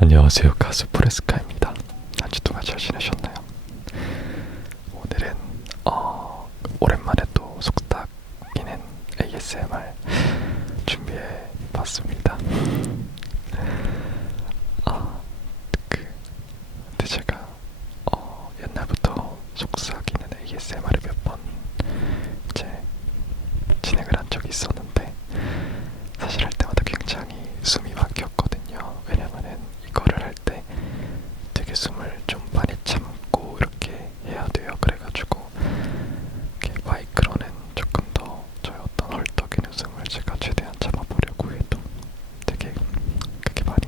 안녕하세요. 가수 프레스카입니다. 한 주 동안 잘 지내셨나요? 오늘은 오랜만에 또 속닥이는 ASMR 준비해 봤습니다. 근데 제가 옛날부터 속삭이는 ASMR을 몇 번 이제 진행을 한 적이 있었는데 사실 할 때마다 굉장히 숨이 막혔거든요. 왜냐면은 이거를 할 때 되게 숨을 좀 많이 참고 이렇게 해야 돼요. 그래가지고 이렇게 마이크로는 조금 더 저의 어떤 헐떡이는 숨을 제가 최대한 참아보려고 해도 되게 그게 많이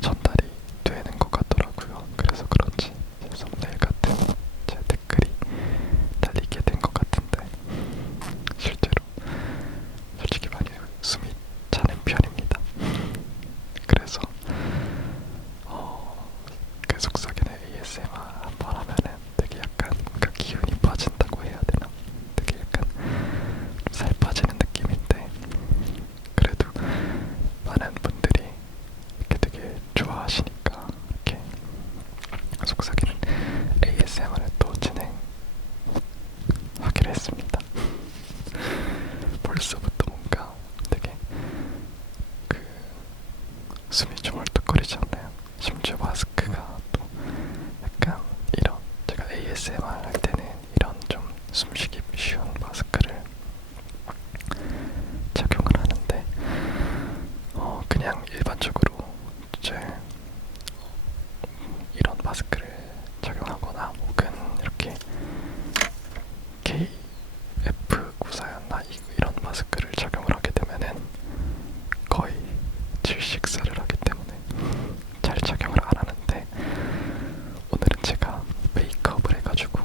전달이 되는 것 같더라고요. 그래서 그런지 제 썸네일 같은 제 댓글이 달리게 된 것 같은데 실제로 솔직히 많이 숨이 차는 편입니다. 그래서 그 속삭이는 ASMR 한번 하면은 되게 약간 그 기운이 빠진다고 해야 되나? 되게 약간 살 빠지는 느낌인데 그래도 많은 분들이 이렇게 되게 좋아하시니까 이렇게 속삭이는 ASMR을 또 진행하기로 했습니다. 벌써부터 뭔가 되게 그 숨이 좀 헐떡거리지 않나요? 심지어 마스크가 또 약간 이런 제가 ASMR 할 때는 이런 좀 숨쉬기 쉬운 마스크를 착용을 하는데 그냥 일반적으로 이제 이런 마스크를 착용하거나 혹은 이렇게 KF94였나 이런 마스크를 착용을 하게 되면은 거의 질식사를 하기 때문에 잘 착용을 안 하는데 오늘은 제가 메이크업을 해가지고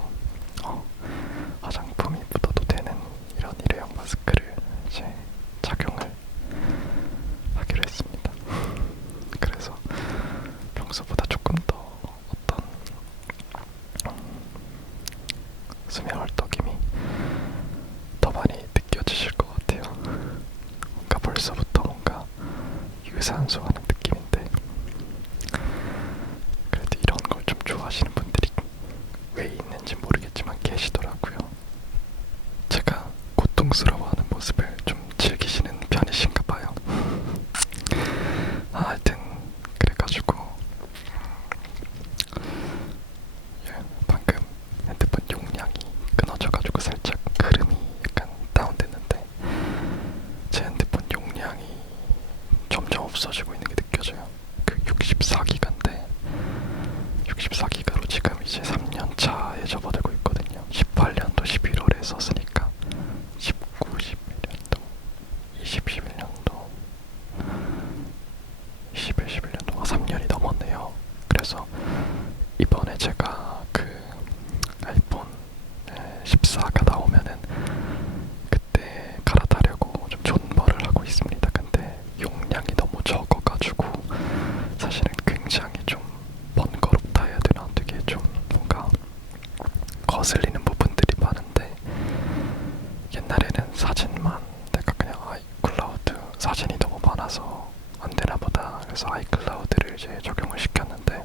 화장품이 묻어도 되는 이런 일회용 마스크를 이제 착용을 하기로 했습니다. 그래서 평소보다 조금 더 어떤 숨의 헐떡임이 더 많이 느껴지실 것 같아요. 뭔가 벌써부터 뭔가 유산소 하는 느낌인데 그래도 이런 걸 좀 좋아하시는 분들이 왜 있는지 모르겠지만 계시더라고요. 제가 고통스러워하는 모습을 좀 즐기시는 편이신가 봐요. 하여튼 그래가지고 방금 핸드폰 용량이 끊어져가지고 살짝 흐름이 약간 다운됐는데 제 핸드폰 용량이 점점 없어지고 있는 게 느껴져요. 그 64기가인데 64기가로 지금 이제 3년 차에 접어들고 있거든요. 18년도 11월에 썼으니까 19, 11년도, 20, 11년도, 21, 11년도 3년이 넘었네요. 그래서 이번에 제가 그 아이폰 14가 나오면은 그때 갈아타려고 좀 존버를 하고 있습니다. 근데 용량이 너무 적어가지고 사실은 굉장히 좀 번거롭다 해야 되나? 되게 좀 뭔가 거슬리는 부분들이 많은데 옛날에는 사진만 내가 그냥 아이클라우드 사진이 너무 많아서 안 되나 보다 그래서 아이클라우드를 이제 적용을 시켰는데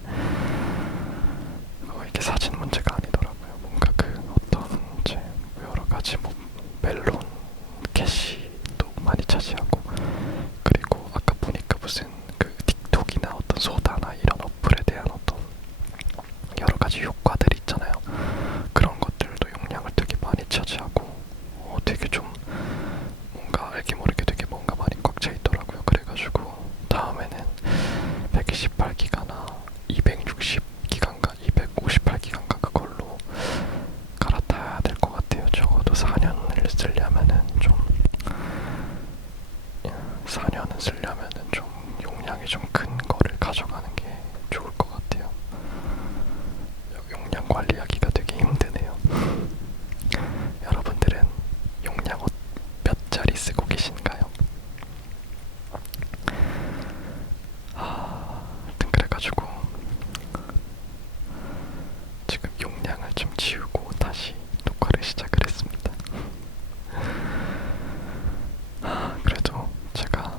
이게 사진 문제가 아니더라고요. 뭔가 그 어떤 이제 여러 가지 뭐 멜론 캐시도 많이 차지하고 그리고 아까 보니까 무슨 그 틱톡이나 어떤 소다나 이런 어플에 대한 어떤 여러 가지 효과들이 있잖아요. 그런 것들도 용량을 되게 많이 차지하고 되게 좀 뭔가 알게 모르게 되게 뭔가 많이 꽉 차 있더라고요. 그래가지고 다음에는 128기가나 260기가인가 258기가인가 그걸로 갈아타야 될 것 같아요. 적어도 4년을 쓰려면은 좀 4년은 쓰려면은 좀 용량이 좀 큰 거를 가져가는 게 좋을 것 같아요. 용량 관리하기가 되게 힘드네요. 여러분들은 용량 몇 자리 쓰고 계신가요? 하여튼 그래가지고 지금 용량을 좀 지우고 다시 녹화를 시작을 했습니다. 그래도 제가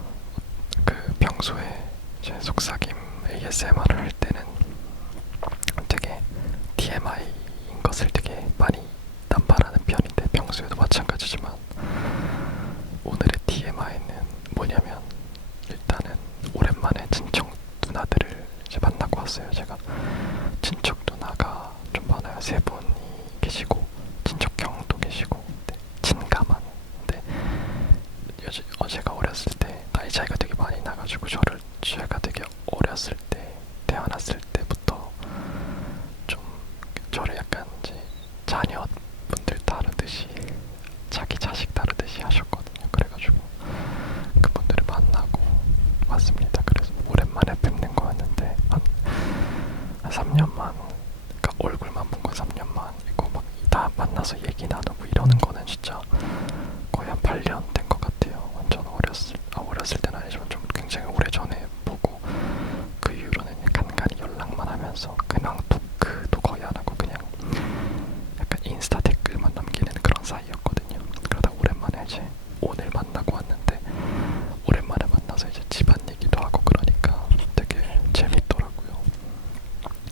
그 평소에 제 속삭임을 ASMR을 할 때는 되게 TMI인 것을 되게 많이 남발하는 편인데 평소에도 마찬가지지만 오늘의 TMI는 뭐냐면 일단은 오랜만에 친척 누나들을 이제 만나고 왔어요. 제가 친척 누나가 좀 많아요. 세 분이 계시고 친척 형도 계시고 네, 친가만. 근데 제가 어렸을 때 나이 차이가 되게 많이 나가지고 제가 되게 어렸을 때 태어났을 때부터 좀 저를 약간 이제 자녀분들 다루듯이 자기 자식 다루듯이 하셨거든요. 그래가지고 그분들을 만나고 왔습니다. 그래서 오랜만에 뵙는 거였는데 한 3년만, 그러니까 얼굴만 본 건 3년만 이고 막 다 만나서 얘기 나누고 이러는 거는 진짜 거의 한 8년 된 것 같아요. 완전 어렸을 때는 아니지만 좀 굉장히 오래 전에 보고 그 이후로는 간간히 연락만 하면서 그냥 토크도 거의 안 하고 그냥 약간 인스타 댓글만 남기는 그런 사이였거든요. 그러다 오랜만에 이제 오늘 만나고 왔는데 오랜만에 만나서 이제 집안 얘기도 하고 그러니까 되게 재밌더라고요.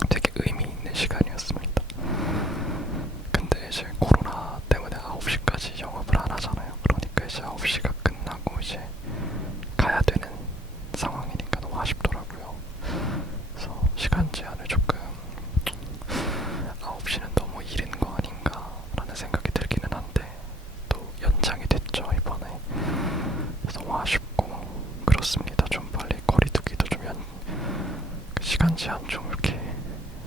되게 의미 있는 시간이었습니다. 근데 이제 코로나 때문에 9시까지 영업을 안 하잖아요. 그러니까 이제 9시가 끝나고 이제 가야 되는 상황이니까 너무 아쉽더라고요. 그래서 시간 제한을 조금 9시는 너무 이른 거 아닌가 라는 생각이 들기는 한데 또 연장이 됐죠 이번에. 그래서 너무 아쉽고 그렇습니다. 좀 빨리 거리두기도 좀 시간 제한 좀 이렇게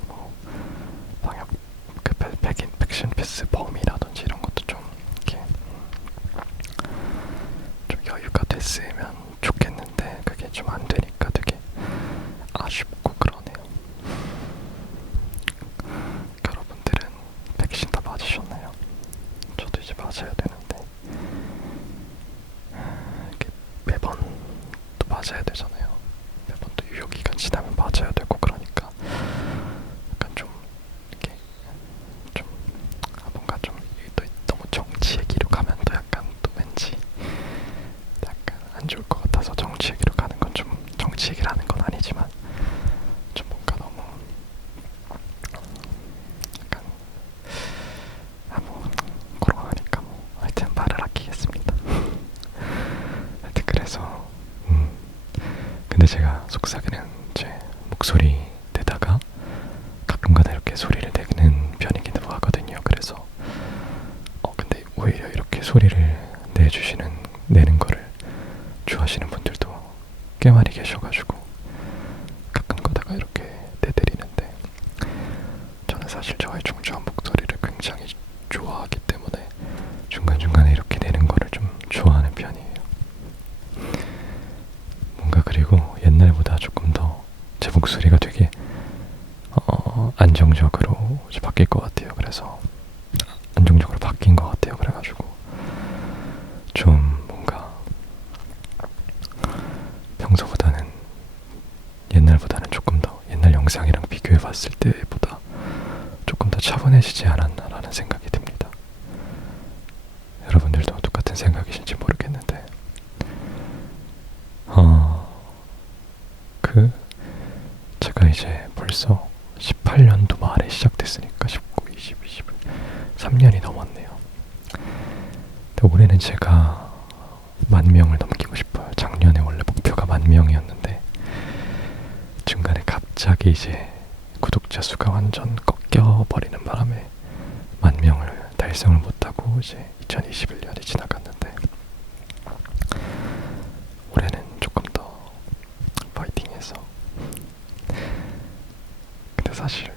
뭐 방역 그 백신 패스 범위라든지 이런 것도 좀 이렇게 좀 여유가 됐으면 좋겠는데 그게 좀 안 되니까 되게 아쉽고 그러네요. 여러분들은 백신 다 맞으셨나요? 저도 이제 맞아야 되는데 이렇게 매번 또 맞아야 되잖아요. 매번 또 유효기간 지나면 맞아야 되고 그러니까 약간 좀 이렇게 좀 뭔가 좀 또 너무 정치 얘기로 가면 또 약간 또 왠지 약간 안 좋을 것 같아서 정치 얘기로 가는 건 좀 정치 얘기를 하는 건 아니지만 좀 뭔가 너무 약간 뭐 코로나니까 뭐 하여튼 말을 아끼겠습니다. 하여튼 그래서 근데 제가 속삭이는 제 목소리 내다가 가끔가다 이렇게 소리를 내는 편이기도 하거든요. 그래서 근데 오히려 이렇게 소리를 내는 거를 좋아하시는 분들도 꽤 많이 계셔가지고 가끔 가다가 이렇게 내드리는데 저는 사실 저의 중저음 목소리를 굉장히 좋아하기 때문에 중간중간에 이렇게 내는 거를 좀 좋아하는 편이에요. 뭔가 그리고 옛날보다 조금 더 제 목소리가 되게 안정적으로 이제 바뀔 것 같아요. 그래서 안정적으로 바뀐 것 같아요. 그래가지고 좀 뭔가 평소보다는 옛날보다는 조금 더 옛날 영상이랑 비교해 봤을 때보다 조금 더 차분해지지 않았나라는 생각이 듭니다. 여러분들도 똑같은 생각이신지 모르겠는데 제가 이제 벌써 18년도 말에 시작됐으니까 19, 20, 21, 3년이 넘었네요. 근데 올해는 제가 10,000명을 넘기고 싶어요. 작년에 원래 목표가 10,000명이었는데 중간에 갑자기 이제 구독자 수가 완전 꺾여버리는 바람에 10,000명을 달성을 못하고 이제 2021년이 지나갔는데 올해는 조금 더 파이팅해서. 근데 사실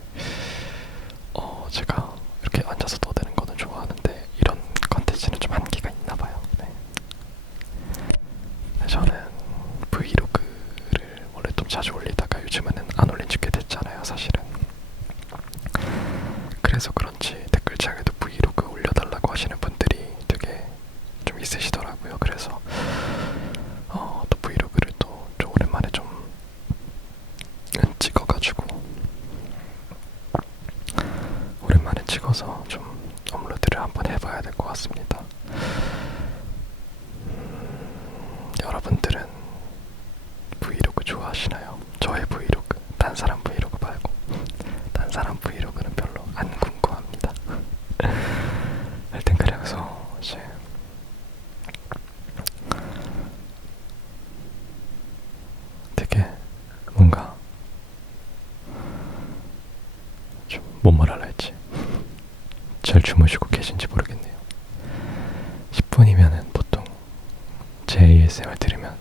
제가 이렇게 앉아서 떠드는 거는 좋아하는데 이런 컨텐츠는 좀 한계가 있나봐요. 네. 저는 브이로그를 원래 좀 자주 올리다가 요즘에는 안 올린 지 꽤 됐잖아요 사실은. 그래서 그런지 댓글창에도 브이로그 올려달라고 하시는 분들이 되게 좀 있으시더라고요. 그래서 또 브이로그를 또 오랜만에 좀 찍어가지고 오랜만에 찍어서 좀 업로드를 한번 해봐야 될 것 같습니다. 여러분들은 브이로그 좋아하시나요? 저의 브이로그 뭔 말할라 했지? 잘 주무시고 계신지 모르겠네요. 10분이면은 보통 제 ASMR 들으면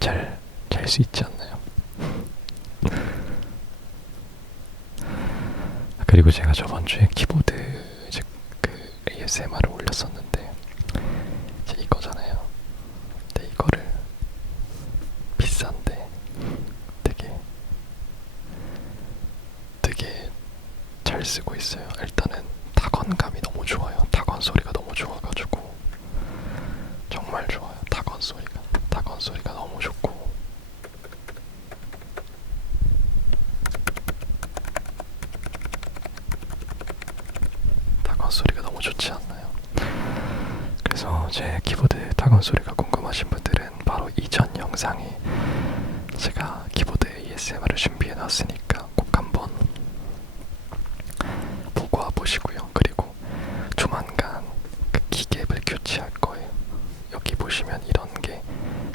잘 잘 수 있지 않나요? 그리고 제가 저번 주에 키보드 즉 그 ASMR을 올렸었는데 이제 이거잖아요. 근데 이거를 비싼데 되게 잘 쓰고 있어요. 일단은 타건감이 너무 좋아요. 타건 소리가 너무 좋아가지고 정말 좋아요. 타건 소리가 너무 좋고 타건 소리가 너무 좋지 않나요? 그래서 제 키보드 타건 소리가 궁금하신 분들은 바로 이전 영상에 제가 키보드 ASMR을 준비해 놨으니까 꼭 한번 보고 와보시고요. 그리고 조만간 그 키캡을 교체할 거예요. 여기 보시면 이런 게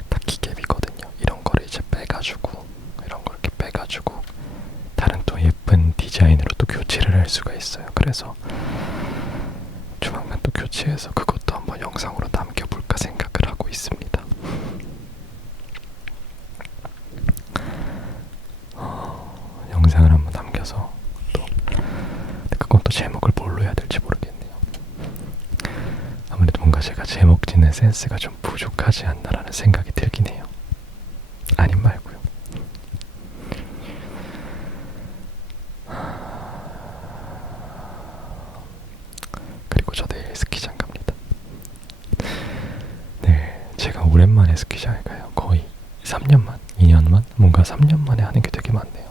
다 키캡이거든요. 이런 거를 이제 빼가지고 이런 걸 이렇게 빼가지고 다른 또 예쁜 디자인으로 또 교체를 할 수가 있어요. 그래서 조만간 또 교체해서 그것도 한번 영상으로 남겨볼까 생각을 하고 있습니다. 영상을 한번 남겨서 또 그건 또 제목을 뭘로 해야 될지 모르겠네요. 아무래도 뭔가 제가 제목 짓는 센스가 좀 부족하지 않나라는 생각이 들긴 해요. 아님 말고요. 그리고 저 내일 스키장 갑니다. 네, 제가 오랜만에 스키장에 가요. 거의 3년만, 2년만? 뭔가 3년 만에 하는 게 되게 많네요.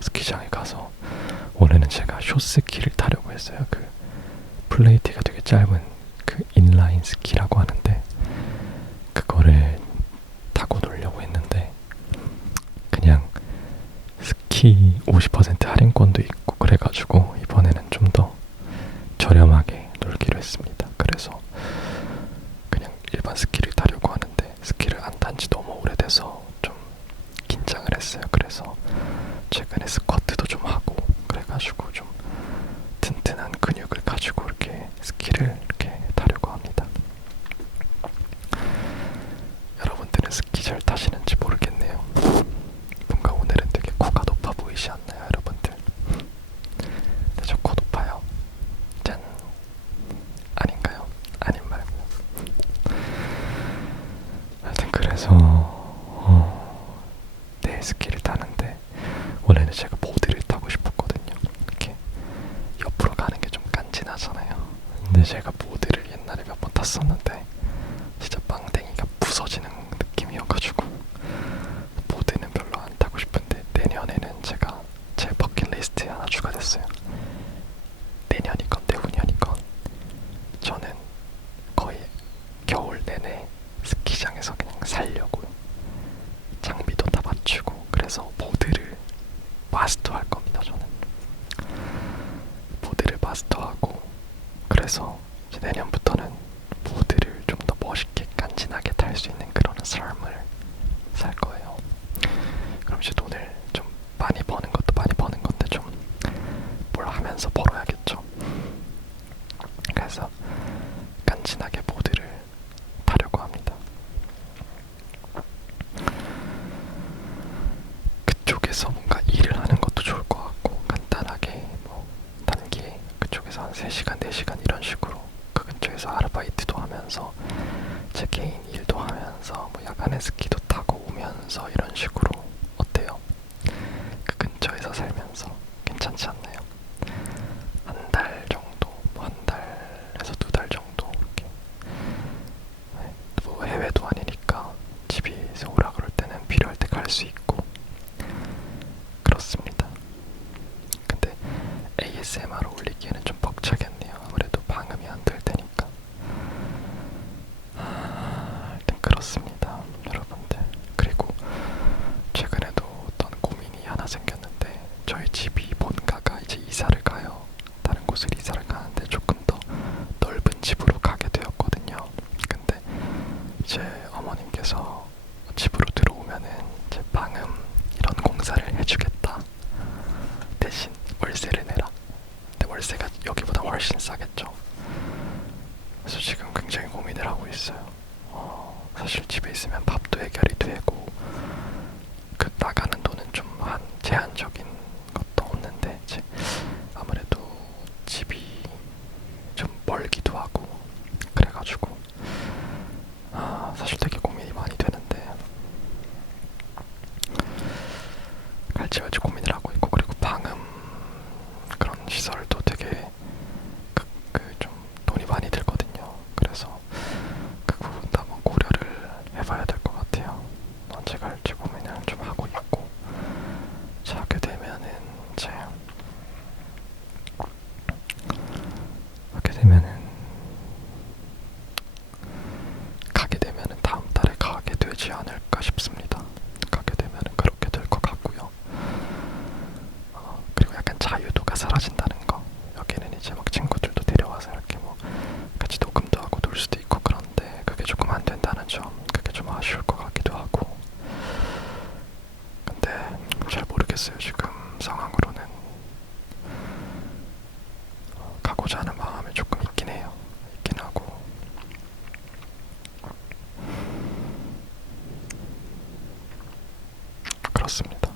스키장에 가서 원래는 제가 숏스키를 타려고 했어요. 그 플레이트가 되게 짧은 그 인라인 스키라고 하는데 그거를 타고 놀려고 했는데 그냥 스키 50% 할인권도 있고 그래가지고 이번에는 좀 더 저렴하게 놀기로 했습니다. 그래서 그냥 일반 스키를 타려고 하는데 스키를 안 탄 지 너무 오래돼서 좀 긴장을 했어요. 그래서 최근에 스쿼트도 좀 하고 그래가지고 좀 튼튼한 근육을 가지고 이렇게 스키를 이렇게 타려고 합니다. 여러분들은 스키 잘 타시는지 모르겠네요. 뭔가 오늘은 되게 코가 높아 보이지 않나요, 여러분들? 네, 저 코 높아요. 짠. 아닌가요? 아닌 말고. 하여튼 그래서 네, 스키를 타는데 원래는 제가 보드를 타고 싶었거든요. 이렇게 옆으로 가는 게 좀 깐진하잖아요. 근데 제가 보드를 옛날에 몇 번 탔었는데 진짜 빵댕이가 부서지는 느낌이어가지고 보드는 별로 안 타고 싶은데 내년에는 제가 제 버킷리스트에 하나 추가됐어요. 내년이건 내후년이건 저는 거의 겨울 내내 스키장에서 그냥 살려고요. 장비도 다 맞추고 그래서 보드를 마스터할 겁니다. 저는 보드를 마스터하고 그래서 이제 내년부터는 보드를 좀 더 멋있게 간지나게 탈 수 있는 그런 삶을 살 거예요. 그럼 이제 돈을 좀 많이 버는 것도 많이 버는 건데 좀 뭘 하면서 벌어야겠죠. 그래서 간지나게 보드를 타려고 합니다. 그쪽에서 뭔가 일을 하는 것도 좋을 것 같고 간단하게 뭐 단기에 그쪽에서 한 3시간, 4시간 이런 식으로 그 근처에서 아르바이트도 하면서 제 개인 일도 하면서 뭐 야간에 스키도 타고 오면서 이런 식으로 어때요? 그 근처에서 살면서 괜찮지 않나요? 한 달 정도, 한 달에서 2달 정도 이렇게. 네, 뭐 해외도 아니니까 집에서 오라 그럴 때는 필요할 때 갈 수 있고 그렇습니다. 근데 ASMR 올리기에는 좀 벅차겠네요. 아무래도 방음이 안 될 테니까. 일단 그렇습니다, 여러분들. 그리고 최근에도 어떤 고민이 하나 생겼는데 저희 집이 본가가 이제 이사를 가요. 다른 곳을 이사를 가는데 조금 더 넓은 집으로 가게 되었거든요. 근데 이제 어머님께서 집으로 들어오면은 이제 방음 이런 공사를 해주겠다 월세를 내라. 근데 월세가 여기보다 훨씬 싸겠죠. 그래서 지금 굉장히 고민을 하고 있어요. 사실 집에 있으면 밥도 해결이 되고 그 나가는 돈은 좀 한 제한적인 것도 없는데 이제 아무래도 집이 좀 멀기도 하고 그래가지고 사실 되게 고민이 많이 되는데 갈지 말지 고민을 하고 있고, 그리고 방음 그런 시설도 되게 좀 돈이 많이 들거든요. 그래서 그 부분도 한번 고려를 해봐야 될 것 같아요. 언제 갈지 고민을 좀 하고 있고, 하게 되면은 이제 가게 되면은 다음 달에 가게 되지 않을까 싶습니다. 가게 되면은 그렇게 될 것 같고요. 그리고 약간 자유도가 사라진다는 거. 여기는 이제 막 친구들도 데려와서 이렇게 뭐 같이 녹음도 하고 놀 수도 있고 그런데 그게 조금 안 된다는 점, 그게 좀 아쉬울 것 같기도 하고. 근데 잘 모르겠어요. 지금 상황으로는 가고자 하는 마음이 조금 있긴 해요. 있긴 하고. 그렇습니다.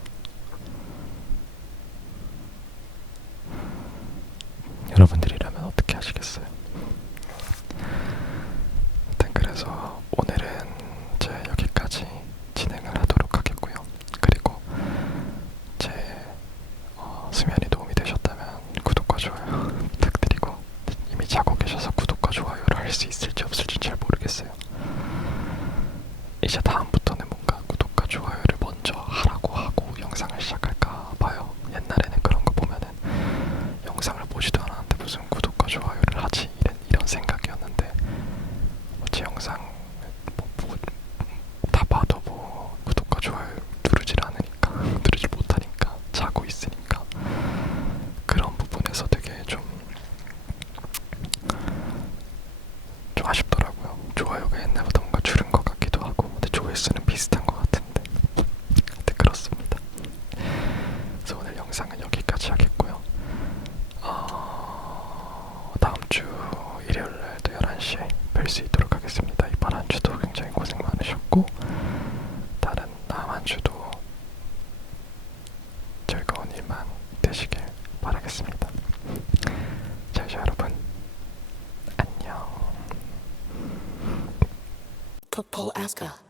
여러분들이라면 어떻게 하시겠어요? 하여튼 그래서 오늘은 이제 여기까지 진행을 하도록 하겠고요. 그리고 제 수면에 도움이 되셨다면 구독과 좋아요 부탁드리고, 이미 자고 계셔서 구독과 좋아요를 할 수 있을지 없을지 잘 모르겠어요. 이제 다음부터는 뭔가 구독과 좋아요를 먼저 하라고 하고 영상을 시작할까 봐요. 옛날에는 그런 거 보면은 영상을 보지도 않았는데 무슨 구독과 좋아요를 하지, 이런 생각이었는데 제 영상 다 봐도 뭐 구독과 좋아요 누르질 않으니까, 누르질 못하니까, 자고 있으니까 그런 부분에서 되게 좀 아쉽더라고요. 좋아요가 옛날보다 뭔가 줄은 것 같기도 하고, 근데 조회수는 비슷한 것 같은데. 근데 그렇습니다. 그래서 오늘 영상은 여기까지 하겠고요. 다음 주 일요일날도 11시에 뵐 수 있도록 하겠습니다. 이번 한 주도 굉장히 고생 많으셨고, 다음 한 주도 즐거운 일만 되시길 바라겠습니다. 자, 이제 여러분 안녕. Paul Aska.